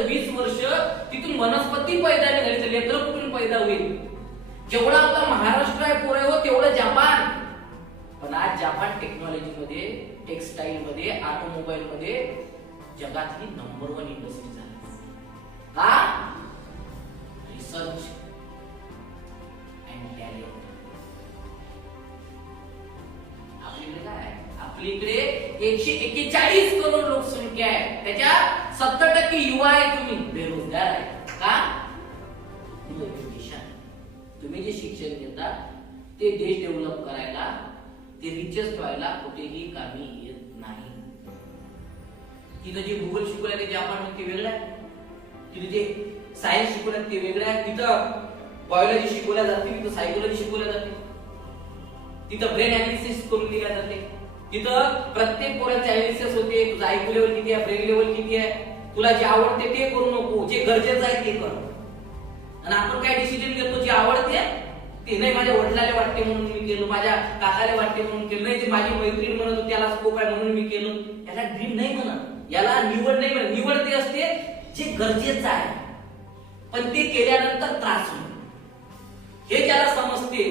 तर 20 वर्ष तिथून वनस्पती पैदा नाही झाली तर लेकर कुठून पैदा होईल? जेवढा आपला महाराष्ट्र आहे पुरे हो तेवढं जपान. पण आज जपान टेक्नॉलॉजी मध्ये, टेक्सटाईल मध्ये, ऑटोमोबाईल मध्ये जगातली नंबर 1 इंडस्ट्री झाली. का? Research and talent. आपल्याकडे काय आहे? आपल्याकडे 141 करोड लोकसंख्या आहे. त्याच्यात 70% युवा आहे. तुम्ही बेरोजगार आहे. का? एज्युकेशन. तुम्ही जे शिक्षण घेता ते देश डेव्हलप करायला, ते रिचेस्ट व्हायला कुठेही कामी येत नाही. तिथं जे भूगोल शिकवलं ते जपान ते वेगळं आहे. तिथे जे सायन्स शिकवलं ते वेगळं आहे. तिथं बायोलॉजी शिकवल्या जाते, तिथं सायकोलॉजी शिकवल्या जाते, तिथं ब्रेन अनालिसिस करून दिल्या जाते. तिथं प्रत्येक पोराचे अनालिसिस होते. तुझा आयक्यू लेवल किती आहे, ब्रेन लेवल किती आहे, तुला जे आवडते ते करू नको, जे गरजेचं आहे ते कर. आणि आपण काय डिसिजन घेतो? जे आवडते ते नाही, माझ्या वडिलाला वाटते म्हणून मी केलं, माझ्या काकाला वाटते म्हणून केलं, नाही ते माझी मैत्रीण म्हणत होती त्याला स्कोप आहे म्हणून मी केलं. याला ड्रीम नाही म्हणत, याला निवड नाही म्हणत. निवड ते असते जे गरजेचं आहे पण ते केल्यानंतर त्रास होईल. हे ज्याला समजते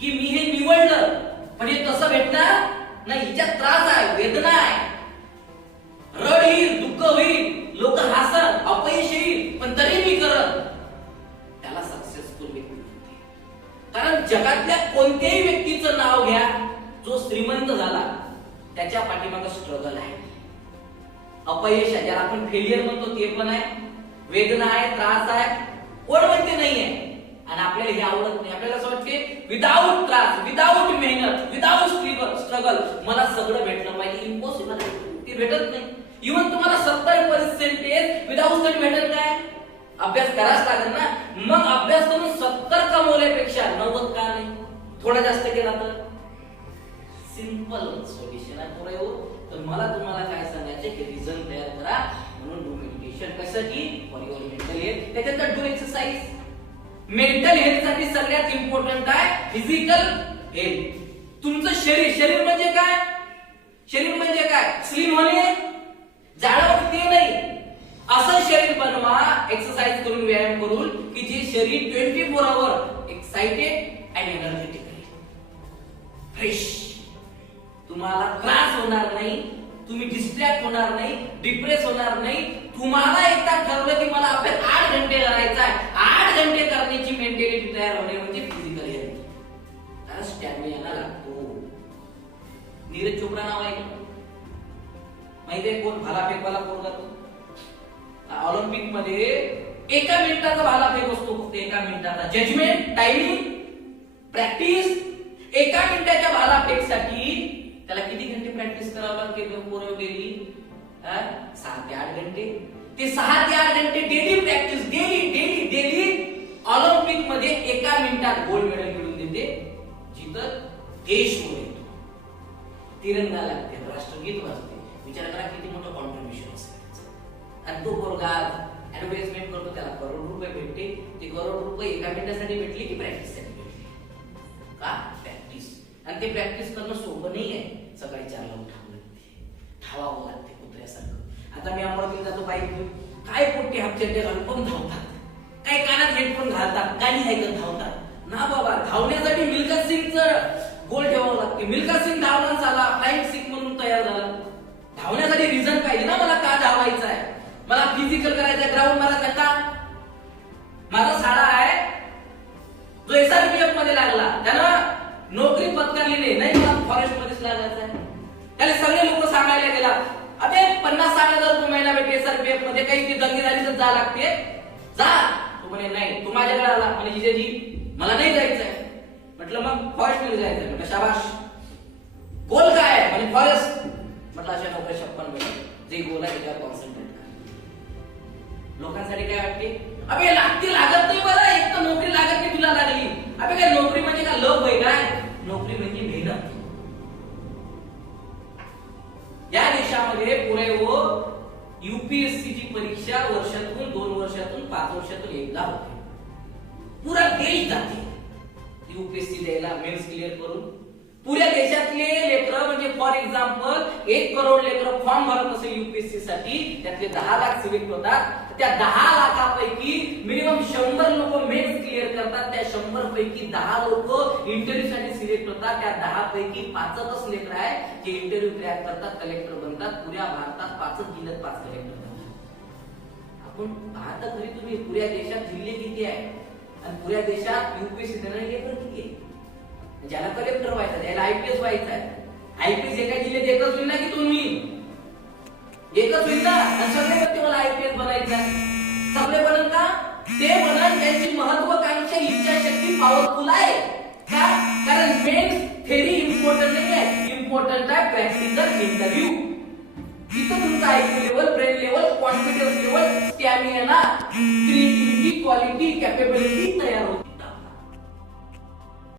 की मी हे निवडलं पण हे तसं भेटणार नाही, हिच्यात त्रास आहे, वेदना आहे, रड येईल, दुःख होईल, लोक हसन, अपयश येईल, पण तरी मी करत, त्याला सक्सेसफुल व्यक्ती होते. कारण जगातल्या कोणत्याही व्यक्तीचं नाव घ्या जो श्रीमंत झाला, त्याच्या पाठीमागे स्ट्रगल आहे, अपयश आहे, ज्याला आपण फेलियर म्हणतो ते पण आहे, वेदना आहे, त्रास आहे. कोण म्हणते नाहीये? आणि आपल्याला हे आवडत नाही. आपल्याला असं वाटते विदाउट त्रास, विदाउट मेहनत, विदाउट स्ट्रगल मला सगळं भेटलं पाहिजे. इम्पॉसिबल आहे, ते भेटत नाही. इव्हन तुम्हाला 70% विदाउट स्टडी भेटेल काय? अभ्यास करायच लागेल ना. मग अभ्यास करून 70 कमवल्यापेक्षा 90 का नाही? थोडा जास्त केला तर सिंपल सोल्युशन आहे. थोडं येऊ तर मला तुम्हाला काय सांगायचे की रिझन तयार करा. म्हणून डू मेडिटेशन. कशासाठी? For your mental health. त्याच्यानंतर डू एक्सरसाइज. मेंटल हेल्थ साठी सगळ्यात इम्पॉर्टंट आहे फिजिकल हेल्थ. तुमचं शरीर. शरीर म्हणजे काय? शरीर म्हणजे काय? स्लिम होणे, जाडवणे ते नाही. असं शरीर बनवा एक्सरसाइज करून, व्यायाम करून की जे शरीर 24 आवर एक्साइटेड अँड एनर्जेटिक आहे, फ्रेश. तुम्हाला त्रास होणार नाही, तुम्ही डिस्ट्रॅक्ट होणार नाही, डिप्रेस होणार नाही. तुम्हाला एकदा ठरवलं की मला अभ्यास 8 घंटे करायचा आहे, 8 घंटे करण्याची मेंटॅलिटी तयार होणे म्हणजे फिजिकल हेल्थ. त्याला स्टॅमिना लागतो. नीरज चोप्रा नाव ऐकलं माहितीये? कोण भालाफेकवाला कोण करतो? ऑलिम्पिक मध्ये 1 मिनिटाचा भालाफेक असतो, फक्त 1 मिनिटाचा. Judgement, timing, practice. 1 मिनिटाच्या भालाफेकसाठी त्याला किती घंटे प्रॅक्टिस करावं लागते? डेली 6 ते 8 घंटे. ते 6 ते 8 घंटे डेली प्रॅक्टिस, डेली ऑलिम्पिक मध्ये 1 मिनिटात गोल्ड मेडल मिळवून देते, जिथं देश येतो, तिरंगा लागते, राष्ट्रगीत वाजते. विचार करा किती मोठं कॉन्ट्रीब्युशन असेल. आणि तो पोरगा ऍडव्हर्टाइजमेंट करतो, त्याला करोड रुपये भेटते. ते करोड रुपये 1 मिनिटासाठी भेटले की प्रॅक्टिस साठी भेटले? का? प्रॅक्टिस. आणि ते प्रॅक्टिस करणं सोपं नाही आहे. सकाळी 4 ला उठावं लागते, धावावं लागते कुत्र्यासारखं. आता मी अमरावतीला जातो बाईक घेऊन, काय पोट्टे हापचड्डे घालून पण धावतात, काय कानात हेडफोन घालतात, गाणी ऐकत धावतात ना बाबा. धावण्यासाठी मिल्खा सिंगचं गोल ठेवावं लागते. मिल्खा सिंग धावला झाला, फ्लाइंग सिंग म्हणून तयार झाला. धावण्यासाठी रिझन पाहिजे ना, मला का धावायचं आहे, मला फिजिकल करायचं, ग्राउंड मारायचं का? माझा साडा आहे जो SRPF मध्ये लागला, त्यानं नोकरी पत्करली नाही, मला फॉरेस्ट मध्येच लागायचं आहे. त्याला सगळे लोक सांगायला गेला, अबे 50-60 हजार रुपये महिना भेटते SRPF मध्ये, काही ती दंगी झाली तर जा लागते, जा. तो म्हणे नाही, तू माझ्याकडे आला म्हणे जिजाजी मला नाही जायचंय. म्हटलं मग फॉरेस्ट मध्ये जायचंय. म्हटलं शाबाश. गोल काय आहे? म्हणे फॉरेस्ट. म्हटलं अशा नोकऱ्या 56 भेटतात. जे गोल आहे त्याच्यावर कॉन्सन्ट्रेट कर. लोकांसाठी काय वाटते, अबे लागते, लागत नाही, बरं एक तर नोकरी लागत नाही, तुला लागली. अबे काय नोकरी म्हणजे काय लव आहे काय? नोकरी म्हणजे मेहनत. या देशामध्ये पुरे UPSC ची परीक्षा वर्षातून, 2 वर्षातून, 5 वर्षातून एकदा होते. पुरा देश जाते UPSC द्यायला, मेन्स क्लिअर करून. पुऱ्या देशातले लेकरं म्हणजे फॉर एक्झाम्पल 1 करोड लेकरं फॉर्म भरत असेल UPSC साठी, त्यातले 10 लाख सिलेक्ट होतात. त्या 10 लाखापैकी मिनिमम 100 लोक मेन्स क्लिअर करतात, त्या 100 पैकी 10 लोक इंटरव्ह्यू साठी सिलेक्ट होतात, त्या 10 पैकी 5च लेकर आहे जे इंटरव्ह्यू क्रॅक करतात, कलेक्टर बनतात. पुऱ्या भारतात 5च जिल्ह्यात 5 कलेक्टर. आपण पाहता तरी तुम्ही पुऱ्या देशात जिल्हे किती आहे आणि पुऱ्या देशात यूपीएससी देणारे लेकर किती आहे. ज्याला कलेक्टर व्हायचं त्याला आयपीएस व्हायचं आहे. आयपीएस एका जिल्ह्यात एकच होईल ना की 2 होईल? एकच होईल ना. आणि सगळे म्हणते मला आयपीएस बनायचं. सगळे बनन का? ते बनन त्यांची महत्वाकांक्षा इच्छाशक्ती पॉवरफुल आहे का? कारण मेन्स थेरी इम्पॉर्टंट नाही आहे, इम्पॉर्टंट आहे प्रॅक्टिकल इंटरव्ह्यू. जिथं तुमचा IQ level, brain level, confidence level, stamina, creativity, quality, capability तयार होते.